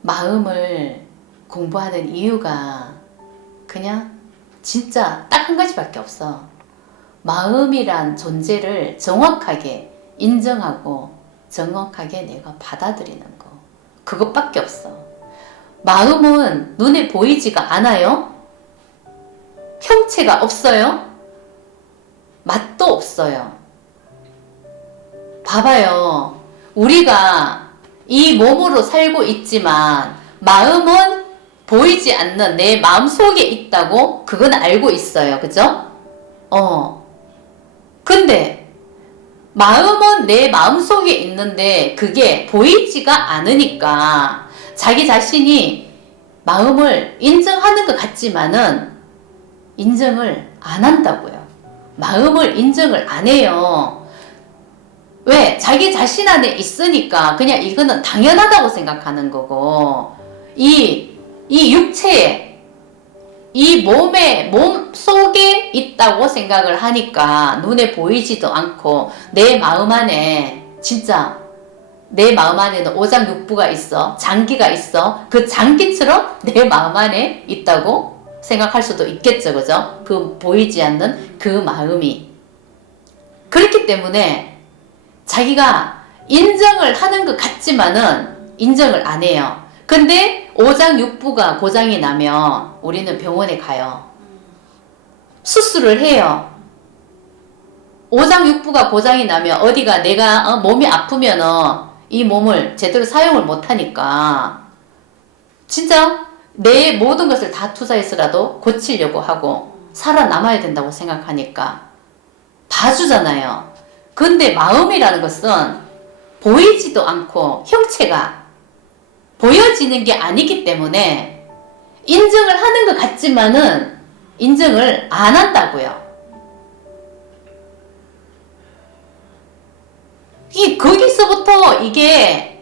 마음을 공부하는 이유가 그냥 진짜 딱 한 가지밖에 없어. 마음이란 존재를 정확하게 인정하고 정확하게 내가 받아들이는 거. 그것밖에 없어. 마음은 눈에 보이지가 않아요. 형체가 없어요. 맛도 없어요. 봐봐요. 우리가 이 몸으로 살고 있지만 마음은 보이지 않는 내 마음 속에 있다고 그건 알고 있어요. 그죠? 근데 마음은 내 마음 속에 있는데 그게 보이지가 않으니까 자기 자신이 마음을 인정하는 것 같지만은 인정을 안 한다고요. 마음을 인정을 안 해요. 왜? 자기 자신 안에 있으니까 그냥 이거는 당연하다고 생각하는 거고, 이 육체에, 이 몸 속에 있다고 생각을 하니까 눈에 보이지도 않고 내 마음 안에 진짜 내 마음 안에는 오장육부가 있어. 장기가 있어. 그 장기처럼 내 마음 안에 있다고 생각할 수도 있겠죠. 그죠? 그 보이지 않는 그 마음이. 그렇기 때문에 자기가 인정을 하는 것 같지만은 인정을 안 해요. 근데 오장육부가 고장이 나면 우리는 병원에 가요. 수술을 해요. 오장육부가 고장이 나면 어디가 내가 몸이 아프면은 이 몸을 제대로 사용을 못하니까 진짜 내 모든 것을 다 투자해서라도 고치려고 하고 살아남아야 된다고 생각하니까 봐주잖아요. 근데 마음이라는 것은 보이지도 않고 형체가 보여지는 게 아니기 때문에 인정을 하는 것 같지만은 인정을 안 한다고요. 거기서부터 이게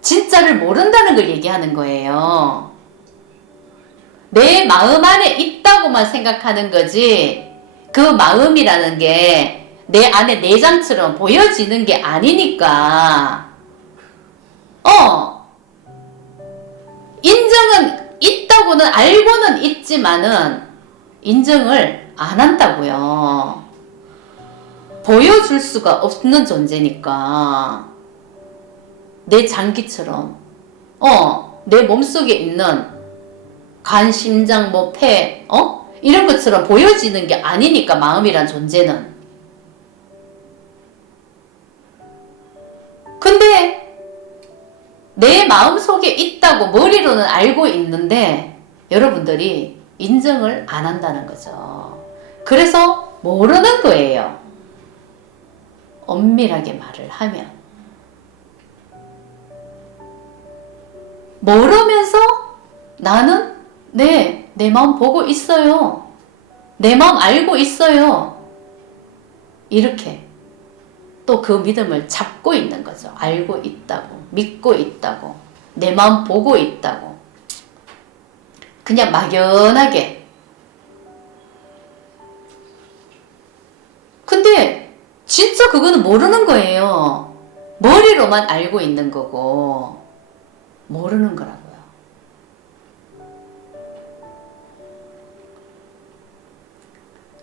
진짜를 모른다는 걸 얘기하는 거예요. 내 마음 안에 있다고만 생각하는 거지 그 마음이라는 게 내 안에 내장처럼 보여지는 게 아니니까 인정은 있다고는 알고는 있지만은 인정을 안 한다고요. 보여줄 수가 없는 존재니까 내 장기처럼 내 몸속에 있는 간, 심장, 뭐 폐, 이런 것처럼 보여지는 게 아니니까 마음이란 존재는. 근데 내 마음속에 있다고 머리로는 알고 있는데 여러분들이 인정을 안 한다는 거죠. 그래서 모르는 거예요. 엄밀하게 말을 하면. 모르면서 나는 내 마음 보고 있어요. 내 마음 알고 있어요. 이렇게 또 그 믿음을 잡고 있는 거죠. 알고 있다고, 믿고 있다고, 내 마음 보고 있다고. 그냥 막연하게. 근데 진짜 그거는 모르는 거예요. 머리로만 알고 있는 거고 모르는 거라고요.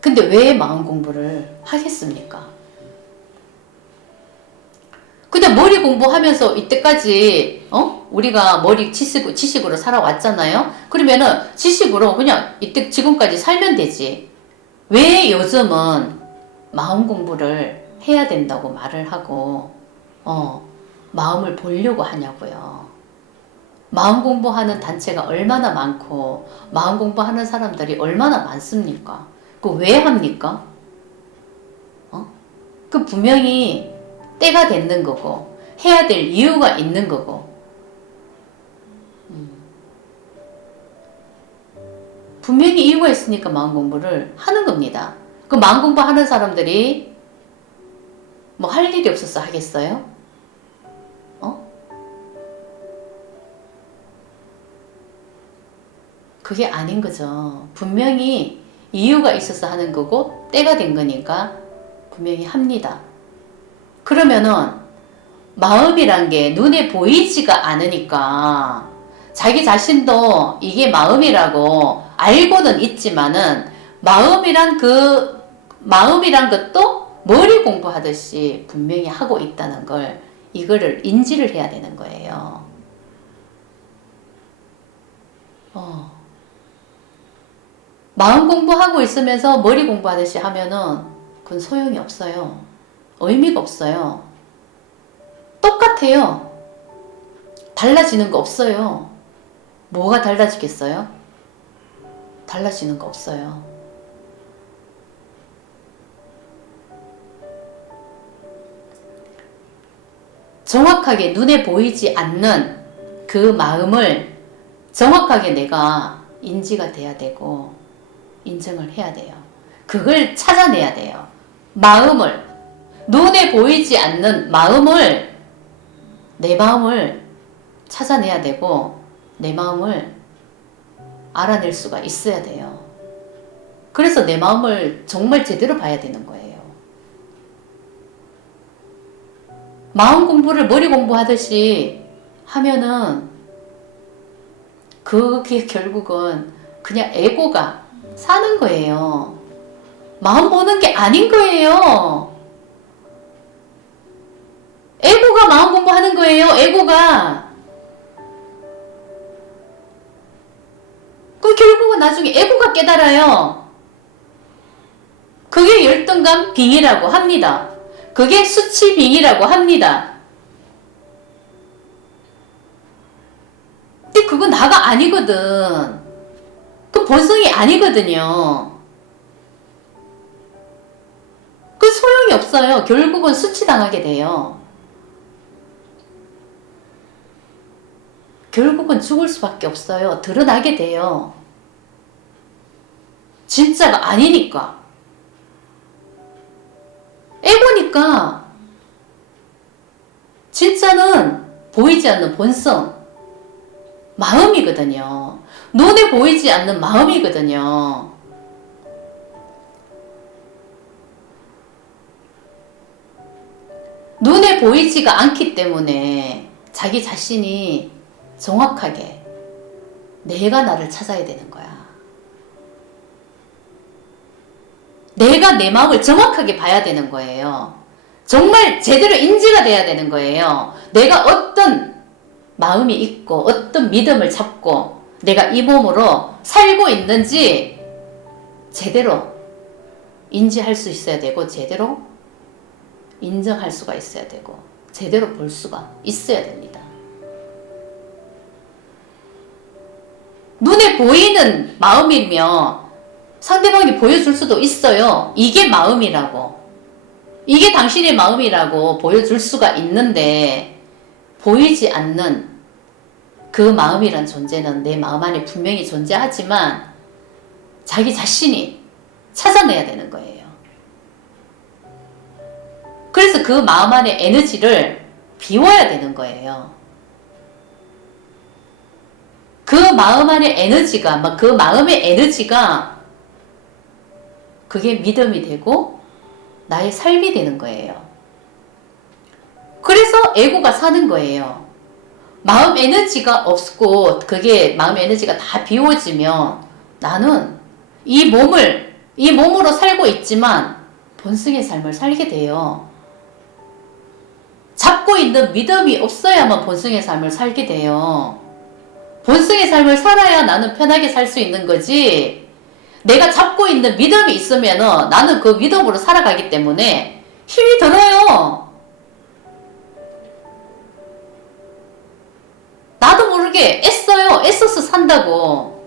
근데 왜 마음 공부를 하겠습니까? 그냥 머리 공부하면서 이때까지 우리가 머리 지식으로 살아왔잖아요. 그러면은 지식으로 그냥 이때 지금까지 살면 되지. 왜 요즘은 마음 공부를 해야 된다고 말을 하고 마음을 보려고 하냐고요. 마음 공부하는 단체가 얼마나 많고 마음 공부하는 사람들이 얼마나 많습니까? 그 왜 합니까? 그 분명히 때가 됐는 거고 해야 될 이유가 있는 거고 분명히 이유가 있으니까 마음 공부를 하는 겁니다. 그 마음 공부하는 사람들이 뭐 할 일이 없어서 하겠어요? 그게 아닌 거죠. 분명히 이유가 있어서 하는 거고 때가 된 거니까 분명히 합니다. 그러면은 마음이란 게 눈에 보이지가 않으니까 자기 자신도 이게 마음이라고 알고는 있지만은 마음이란 것도 머리 공부하듯이 분명히 하고 있다는 걸 이거를 인지를 해야 되는 거예요. 마음 공부하고 있으면서 머리 공부하듯이 하면은 그건 소용이 없어요. 의미가 없어요. 똑같아요. 달라지는 거 없어요. 뭐가 달라지겠어요? 달라지는 거 없어요. 정확하게 눈에 보이지 않는 그 마음을 정확하게 내가 인지가 돼야 되고 인정을 해야 돼요. 그걸 찾아내야 돼요. 마음을, 눈에 보이지 않는 마음을, 내 마음을 찾아내야 되고 내 마음을 알아낼 수가 있어야 돼요. 그래서 내 마음을 정말 제대로 봐야 되는 거예요. 마음 공부를 머리 공부하듯이 하면은 그게 결국은 그냥 에고가 사는 거예요. 마음 보는 게 아닌 거예요. 에고가 마음 공부하는 거예요. 에고가. 그 결국은 나중에 에고가 깨달아요. 그게 열등감 빙의라고 합니다. 그게 수치 빙의라고 합니다. 근데 그거 나가 아니거든. 그 본성이 아니거든요. 그 소용이 없어요. 결국은 수치당하게 돼요. 결국은 죽을 수밖에 없어요. 드러나게 돼요. 진짜가 아니니까. 에고니까. 진짜는 보이지 않는 본성, 마음이거든요. 눈에 보이지 않는 마음이거든요. 눈에 보이지가 않기 때문에 자기 자신이 정확하게 내가 나를 찾아야 되는 거야. 내가 내 마음을 정확하게 봐야 되는 거예요. 정말 제대로 인지가 돼야 되는 거예요. 내가 어떤 마음이 있고 어떤 믿음을 잡고 내가 이 몸으로 살고 있는지 제대로 인지할 수 있어야 되고 제대로 인정할 수가 있어야 되고 제대로 볼 수가 있어야 됩니다. 눈에 보이는 마음이면 상대방이 보여줄 수도 있어요. 이게 마음이라고. 이게 당신의 마음이라고 보여줄 수가 있는데 보이지 않는 그 마음이란 존재는 내 마음 안에 분명히 존재하지만 자기 자신이 찾아내야 되는 거예요. 그래서 그 마음 안의 에너지를 비워야 되는 거예요. 그 마음 안의 에너지가, 그 마음의 에너지가 그게 믿음이 되고 나의 삶이 되는 거예요. 그래서 에고가 사는 거예요. 마음 에너지가 없고 그게 마음 에너지가 다 비워지면 나는 이 몸으로 살고 있지만 본성의 삶을 살게 돼요. 잡고 있는 믿음이 없어야만 본성의 삶을 살게 돼요. 본성의 삶을 살아야 나는 편하게 살 수 있는 거지. 내가 잡고 있는 믿음이 있으면 나는 그 믿음으로 살아가기 때문에 힘이 들어요. 나도 모르게 애써요. 애써서 산다고.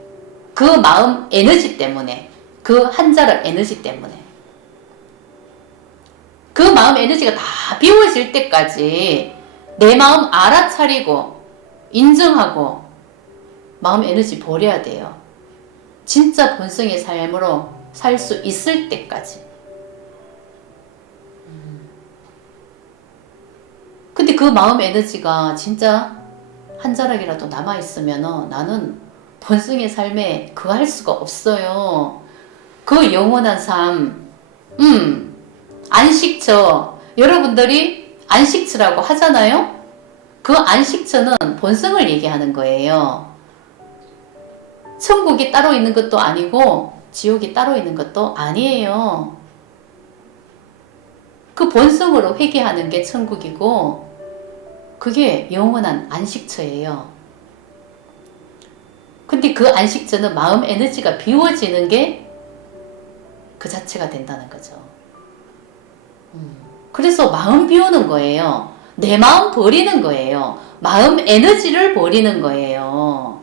그 마음 에너지 때문에. 그 한자를 에너지 때문에. 그 마음 에너지가 다 비워질 때까지 내 마음 알아차리고 인정하고 마음 에너지 버려야 돼요. 진짜 본성의 삶으로 살 수 있을 때까지. 근데 그 마음 에너지가 진짜 한 자락이라도 남아있으면 나는 본성의 삶에 거할 수가 없어요. 그 영원한 삶, 안식처, 여러분들이 안식처라고 하잖아요? 그 안식처는 본성을 얘기하는 거예요. 천국이 따로 있는 것도 아니고 지옥이 따로 있는 것도 아니에요. 그 본성으로 회개하는 게 천국이고 그게 영원한 안식처예요. 근데 그 안식처는 마음 에너지가 비워지는 게 그 자체가 된다는 거죠. 그래서 마음 비우는 거예요. 내 마음 버리는 거예요. 마음 에너지를 버리는 거예요.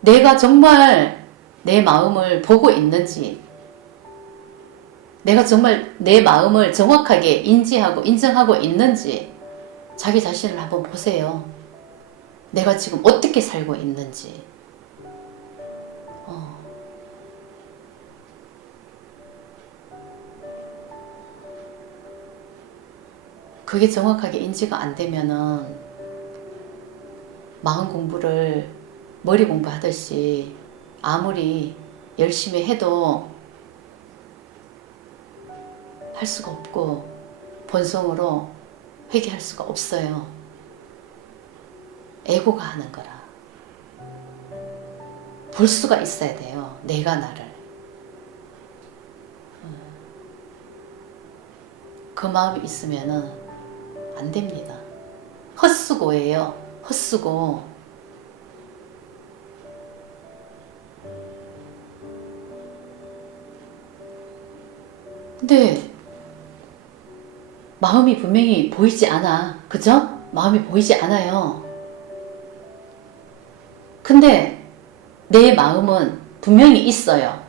내가 정말 내 마음을 보고 있는지, 내가 정말 내 마음을 정확하게 인지하고 인정하고 있는지 자기 자신을 한번 보세요. 내가 지금 어떻게 살고 있는지. 그게 정확하게 인지가 안 되면은 마음 공부를 머리 공부하듯이 아무리 열심히 해도 할 수가 없고 본성으로 회개할 수가 없어요. 에고가 하는 거라. 볼 수가 있어야 돼요. 내가 나를. 그 마음이 있으면은 안 됩니다. 헛수고예요. 헛수고. 근데 마음이 분명히 보이지 않아. 그죠? 마음이 보이지 않아요. 근데 내 마음은 분명히 있어요.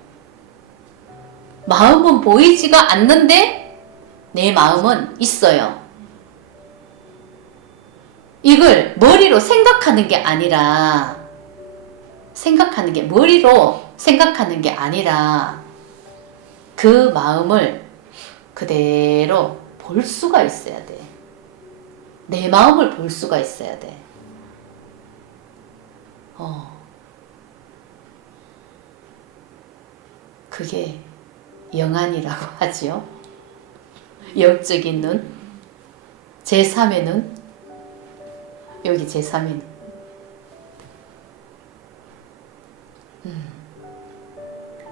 마음은 보이지가 않는데 내 마음은 있어요. 이걸 머리로 생각하는 게 아니라 머리로 생각하는 게 아니라 그 마음을 그대로 볼 수가 있어야 돼. 내 마음을 볼 수가 있어야 돼. 그게 영안이라고 하지요. 영적인 눈, 제3의 눈, 여기 제3의 눈.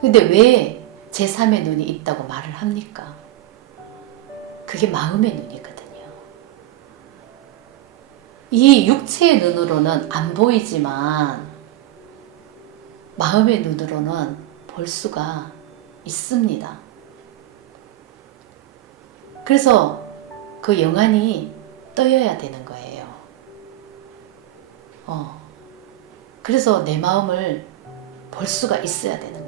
근데 왜 제3의 눈이 있다고 말을 합니까? 그게 마음의 눈이거든요. 이 육체의 눈으로는 안 보이지만 마음의 눈으로는 볼 수가 있습니다. 그래서 그 영안이 떠여야 되는 거예요. 그래서 내 마음을 볼 수가 있어야 되는